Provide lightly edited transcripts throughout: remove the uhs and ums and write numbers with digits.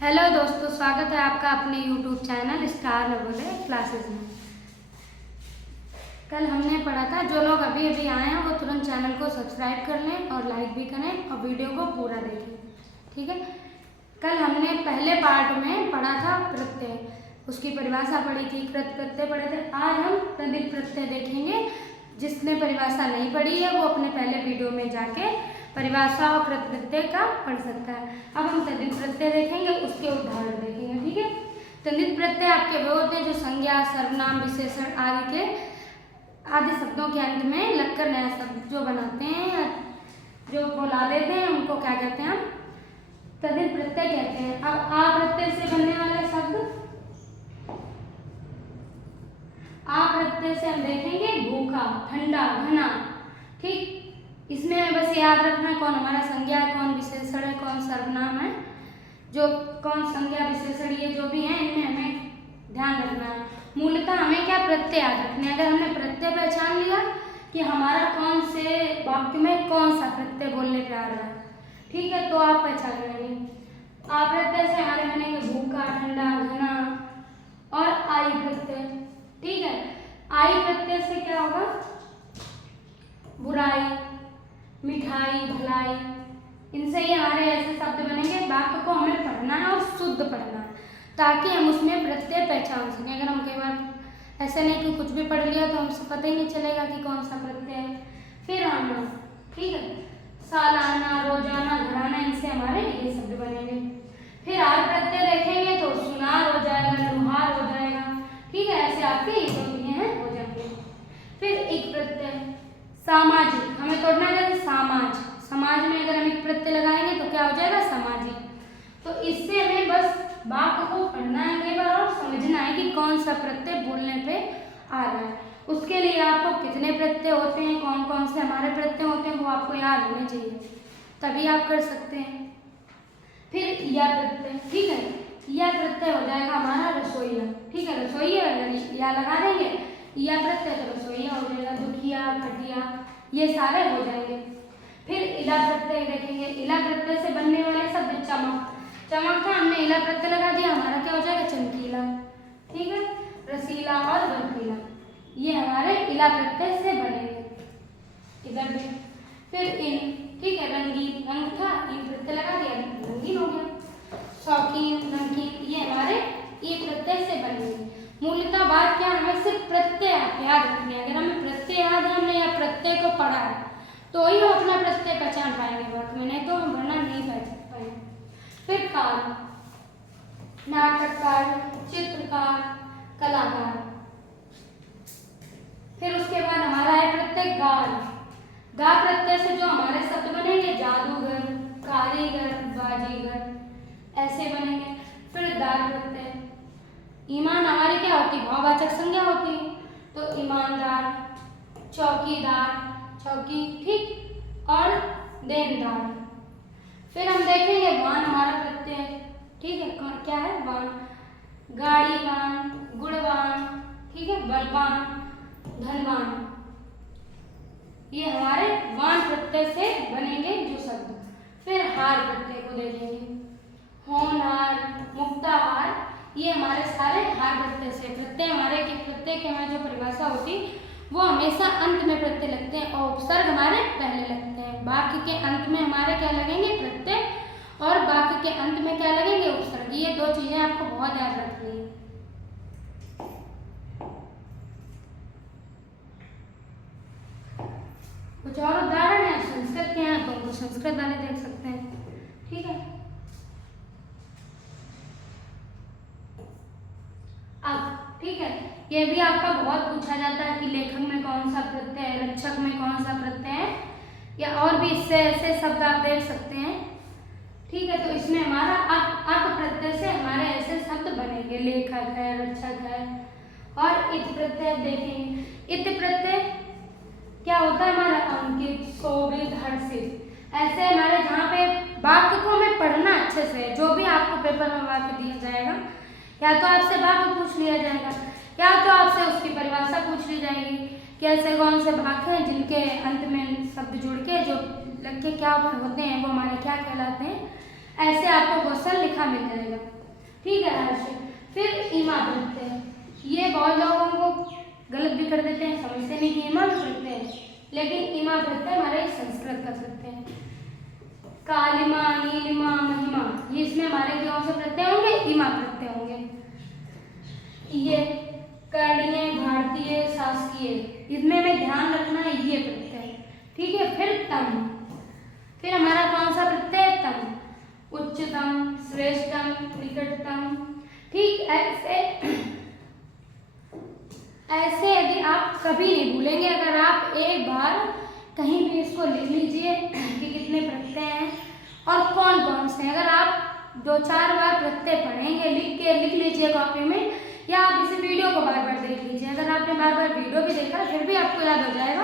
Hello दोस्तों, स्वागत है आपका अपने YouTube channel star Navodaya classes में। कल हमने पढ़ा था, जो लोग अभी अभी आए हैं वो तुरंत चैनल को सब्सक्राइब कर लें और लाइक भी करें और वीडियो को पूरा देखें, ठीक है। कल हमने पहले पार्ट में पढ़ा था प्रत्यय, उसकी परिभाषा पढ़ी थी, कृत प्रत्यय पढ़े थे। आज हम तद्धित प्रत्यय देखेंगे। जिसने परिभाषा नहीं पढ़ी है वो अपने पहले वीडियो में जाके परिभाषा और कृत प्रत्यय का पढ़ सकता है। अब हम तद्धित प्रत्यय देखेंगे, उसके उदाहरण देखेंगे, ठीक है। तद्धित प्रत्यय आपके वो होते हैं जो संज्ञा, सर्वनाम, विशेषण आदि शब्दों के अंत में लगकर नया शब्द जो बनाते हैं, जो बोला देते हैं, उनको क्या कहते हैं? हम तद्धित प्रत्यय कहते हैं। अब आ प्रत्यय से बनने वाले शब्द, आ प्रत्यय से हम देखेंगे भूखा, ठंडा, घना, ठीक। इसमें बस याद रखना कौन हमारा संज्ञा है, कौन विशेषण है, कौन सर्वनाम है, जो कौन संज्ञा विशेषण ये जो भी है इनमें हमें ध्यान रखना है। मूलतः हमें क्या प्रत्यय याद रखने हैं। अगर हमने प्रत्यय पहचान लिया कि हमारा कौन से वाक्य में कौन सा प्रत्यय बोलने पे आ रहा है, ठीक है, तो आप पहचान लेंगे। आ प्रत्यय से हमारे बनेंगे भूखा, ठंडा, घना और आई प्रत्यय, ठीक है। आई प्रत्यय से क्या होगा? बुराई, मिठाई, भलाई, इनसे ही हमारे ऐसे शब्द बनेंगे। वाक्य को हमें पढ़ना है और शुद्ध पढ़ना है ताकि हम उसमें प्रत्यय पहचान सकें। अगर हम कई बार ऐसे नहीं कि कुछ भी पढ़ लिया तो हमसे पता ही नहीं चलेगा कि कौन सा प्रत्यय है। फिर आना, ठीक है, सालाना, रोजाना, घराना, इनसे हमारे ये शब्द बनेंगे। फिर आर प्रत्यय देखेंगे तो सुनार हो जाएगा, लुहार हो जाएगा, ठीक है, ऐसे आपके ये जो दिए हैं हो जाएंगे। फिर एक प्रत्यय सामाजिक, हमें तोड़ना है समाज, समाज में अगर हम एक प्रत्यय लगाएंगे तो क्या हो जाएगा? सामाजिक। तो इससे हमें बस वाक्य को पढ़ना है कई बार और समझना है कि कौन सा प्रत्यय बोलने पे आ रहा है। उसके लिए आपको कितने प्रत्यय होते हैं, कौन कौन से हमारे प्रत्यय होते हैं, वो आपको याद होने चाहिए, तभी आप कर सकते हैं। फिर या प्रत्यय, ठीक है, या प्रत्यय हो जाएगा हमारा रसोईया, ठीक है, रसोईया या लगा देंगे, या प्रत्यय तो रसोईया हो जाएगा, दुखिया, खटिया, ये सारे हो जाएंगे। फिर इला प्रत्यय देखेंगे। इला प्रत्यय से बनने वाले शब्द चमक, चमक था, हमने इला प्रत्यय लगा दिया, हमारा क्या हो जाएगा? चमकीला, ठीक है, रसीला और बर्फीला, ये हमारे इला प्रत्यय से बनेंगे। इधर भी फिर इन, ठीक है, रंगीन, रंग था, इन प्रत्यय लगा दिया, रंगीन हो गया। शौकीन, नमकीन, ये हमारे ये प्रत्यय से बनेंगे। मूलतः बात क्या, हमें सिर्फ प्रत्यय याद रखनी है। अगर हमें प्रत्यय याद है, हमने या प्रत्यय को पढ़ा है, तो ही हम अपना प्रत्यय पहचान पाएंगे वर्ग में, नहीं तो हम वरना नहीं पहचान पाएंगे। फिर कार, नाटककार, चित्रकार, कलाकार। फिर उसके बाद हमारा है प्रत्यय गार। गा प्रत्यय से जो हमारे शब्द बनेंगे जादूगर, कारीगर, बाजीगर, ऐसे बनेंगे। फिर दार प्रत्यय, ईमान हमारी क्या होती है? भाववाचक संज्ञा होती है, तो ईमानदार, चौकीदार, चौकी, ठीक, और देनदार। फिर हम देखेंगे वान हमारा प्रत्यय, ठीक है, क्या है? वान, गाड़ीवान, गुणवान, ठीक है, बलवान, धनवान, ये हमारे वान प्रत्यय से बनेंगे जो शब्द। फिर हार प्रत्यय को देखेंगे, होनहार, मुक्ताहार, ये हमारे सारे हार प्रत्यय से। प्रत्यय हमारे के प्रत्यय के हमारी जो परिभाषा होती वो हमेशा अंत में प्रत्यय लगते हैं और उपसर्ग हमारे पहले लगते हैं। वाक्य के अंत में हमारे क्या लगेंगे? प्रत्यय, और वाक्य के अंत में क्या लगेंगे? उपसर्ग। ये दो चीजें आपको बहुत याद रखनी है। कुछ और उदाहरण है संस्कृत के हैं तो उनको संस्कृत वाले देख सकते हैं, ठीक है। अब ठीक है, ये भी आपका बहुत पूछा जाता है कि लेखक में कौन सा प्रत्यय है, रक्षक में कौन सा प्रत्यय है, या और भी इससे ऐसे शब्द आप देख सकते हैं, ठीक है। तो इसमें हमारा अप प्रत्यय से हमारे ऐसे शब्द बनेंगे, लेखक है, रक्षक है। और इत प्रत्यय देखेंगे। इत प्रत्यय क्या होता है? हमारा अंकित, शोभित, हर्षित, ऐसे हमारे जहाँ पे वाक्य को हमें पढ़ना अच्छे से, जो भी आपको पेपर में वाक्य दिया जाएगा, या तो आपसे वाक्य पूछ लिया जाएगा या तो आपसे उसकी परिभाषा पूछ ली जाएगी कि ऐसे कौन से वाक्य हैं जिनके अंत में शब्द जुड़ के जो लग के क्या होते हैं वो हमारे क्या कहलाते हैं, ऐसे आपको क्वेश्चन लिखा मिल जाएगा। ठीक है राशि। फिर ईमा प्रत्यय, ये बहुत लोगों को गलत भी कर देते हैं, समझते नहीं कि ईमा भी प्रत्यय है, लेकिन ईमा प्रत्यय हमारे संस्कृत का प्रत्यय है। कालिमा, नीलिमा, महिमा, ये इसमें हमारे कौन से प्रत्यय होंगे? ईमा प्रत्यय होंगे। ये करणीय, भारतीय, शासकीय, इसमें हमें ध्यान रखना है ये प्रत्यय। ठीक है। फिर तम, फिर हमारा कौन सा प्रत्यय है? तम। उच्चतम, श्रेष्ठतम, निकटतम। ठीक ऐसे यदि आप कभी नहीं भूलेंगे, अगर आप एक बार कहीं भी इसको लिख लीजिए कि कितने प्रत्यय हैं और कौन कौन से हैं। अगर आप 2-4 बार प्रत्यय पढ़ेंगे, लिख लीजिए कॉपी में, या आप इस वीडियो को बार बार देख लीजिए। अगर आपने बार बार वीडियो भी देखा फिर भी आपको याद हो जाएगा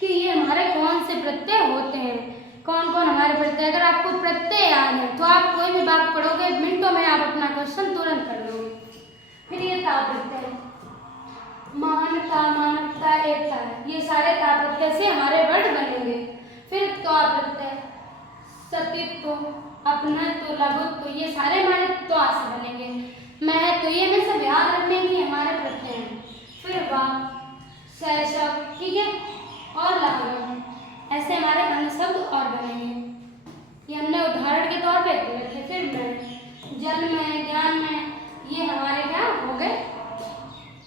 कि ये हमारे कौन से प्रत्यय होते हैं, कौन कौन हमारे प्रत्यय। अगर आपको प्रत्यय याद है तो आप कोई भी बात पढ़ोगे, मिनटों में आप अपना क्वेश्चन तुरंत कर लोगे। फिर ये ता प्रत्यय, महानता, मानवता, एकता, ये सारे ता प्रत्यय से हमारे वर्ड बनेंगे। फिर त्वा प्रत्यय, सतीत्व, अपनत्व, लघुत्व, ये सारे हमारे त्वा से बनेंगे। महत्व, ये हमें सब याद रखने की हमारे प्रत्यय हैं। फिर वा, शैशव, ठीक है, और लाघव, ऐसे हमारे अन्य शब्द और बनेंगे। ये हमने उदाहरण के तौर पे रखे। फिर मैं, जन्म में, ज्ञान में, ये हमारे क्या हो गए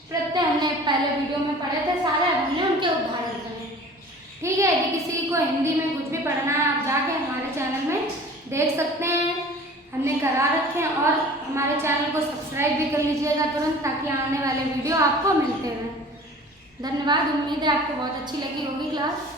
प्रत्यय, हमने पहले वीडियो में पढ़े थे सारे, हमने उनके उदाहरण करे। ठीक है। यदि किसी को हिंदी में कुछ भी पढ़ना है, आप जाके हमारे चैनल में देख सकते हैं, हमने करा रखे हैं। और हमारे चैनल को सब्सक्राइब भी कर लीजिएगा तुरंत, ताकि आने वाले वीडियो आपको मिलते रहें। धन्यवाद। उम्मीद है आपको बहुत अच्छी लगी होगी क्लास।